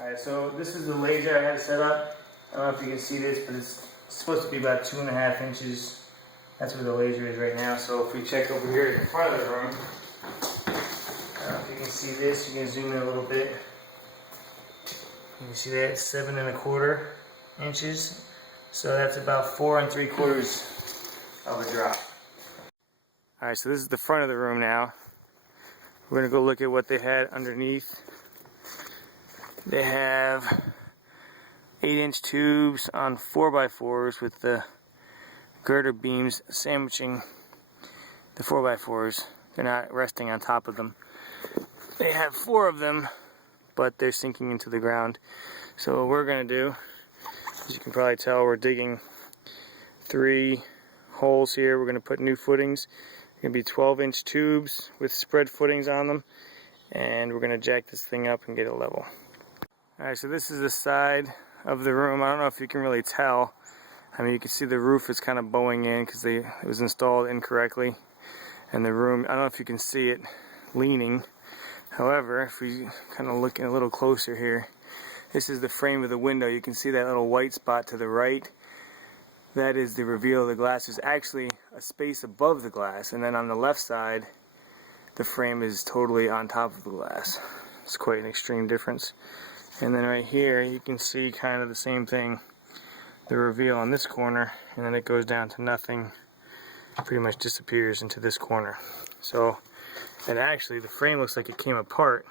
Alright, so this is the laser I had set up. I don't know if you can see this, but it's supposed to be about 2.5 inches. That's where the laser is right now. So if we check over here at the front of the room, I don't know if you can see this. You can zoom in a little bit. You can see that 7.25 inches. So that's about 4 3/4 of a drop. Alright, so this is the front of the room now. We're going to go look at what they had underneath. They have 8-inch tubes on 4x4s with the girder beams sandwiching the 4x4s. They're not resting on top of them. They have 4 of them, but they're sinking into the ground. So what we're going to do, as you can probably tell, we're digging 3 holes here. We're going to put new footings. They're going to be 12-inch tubes with spread footings on them, and we're going to jack this thing up and get it level. Alright, so this is the side of the room. I don't know if you can really tell. I mean, you can see the roof is kind of bowing in because it was installed incorrectly. And the room, I don't know if you can see it leaning. However, if we kind of look a little closer here, this is the frame of the window. You can see that little white spot to the right. That is the reveal of the glass. There's actually a space above the glass, and then on the left side, the frame is totally on top of the glass. It's quite an extreme difference. And then right here, you can see kind of the same thing. The reveal on this corner, and then it goes down to nothing. Pretty much disappears into this corner. So, and actually, the frame looks like it came apart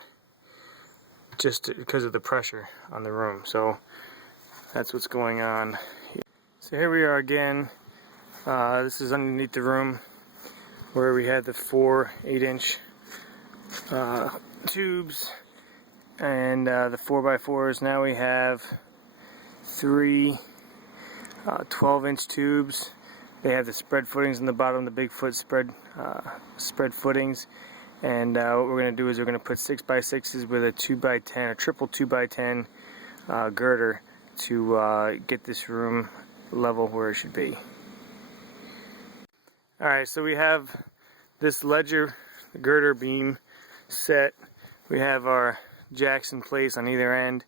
just because of the pressure on the room. So, that's what's going on. So here we are again. This is underneath the room where we had the 4 8-inch tubes and the 4x4s. Now we have 3 12-inch tubes. They have the spread footings in the bottom, the Bigfoot spread footings. And what we're going to do is we're going to put 6x6s with a 2x10 or triple 2x10 girder to get this room level where it should be. Alright, so we have this ledger girder beam set. We have our jacks in place on either end,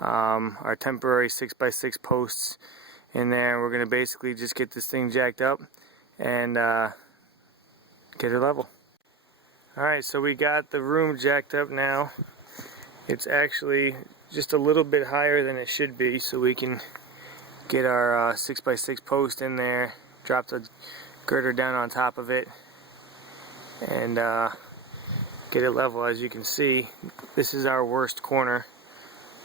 our temporary 6x6 posts in there. We're going to basically just get this thing jacked up and get it level. Alright, so we got the room jacked up now. It's actually just a little bit higher than it should be, so we can get our 6x6 post in there, drop the girder down on top of it, and get it level. As you can see, this is our worst corner.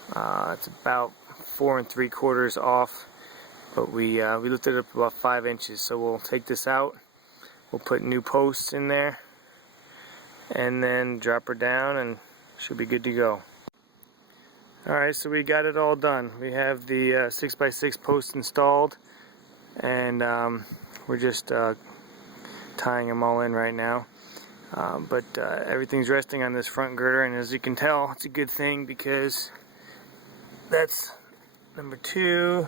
It's about 4 3/4 off, but we lifted it up about 5 inches. So we'll take this out, we'll put new posts in there, and then drop her down, and should be good to go. Alright, so we got it all done. We have the 6x6 posts installed, and we're just tying them all in right now. But everything's resting on this front girder, and as you can tell, it's a good thing because that's number 2,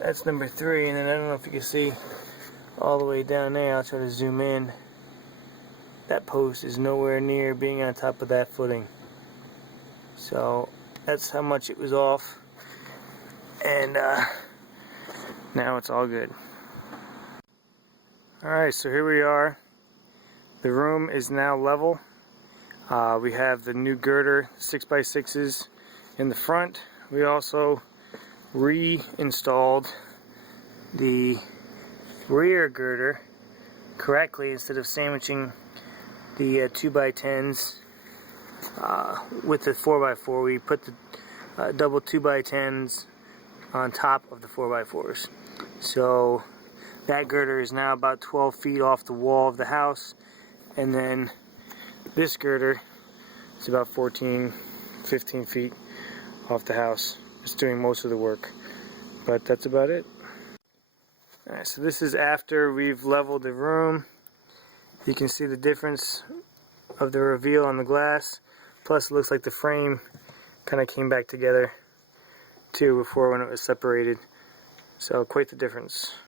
that's number 3, and then I don't know if you can see all the way down there. I'll try to zoom in. That post is nowhere near being on top of that footing. So that's how much it was off, and now it's all good. Alright, so here we are. The room is now level. We have the new girder 6x6s in the front. We also reinstalled the rear girder correctly. Instead of sandwiching the 2x10s with the 4x4, we put the double 2x10s on top of the 4x4s. So that girder is now about 12 feet off the wall of the house, and then this girder is about 14, 15 feet off the house. It's doing most of the work, but that's about it. Alright, so this is after we've leveled the room. You can see the difference of the reveal on the glass. Plus, it looks like the frame kind of came back together too before when it was separated. So quite the difference.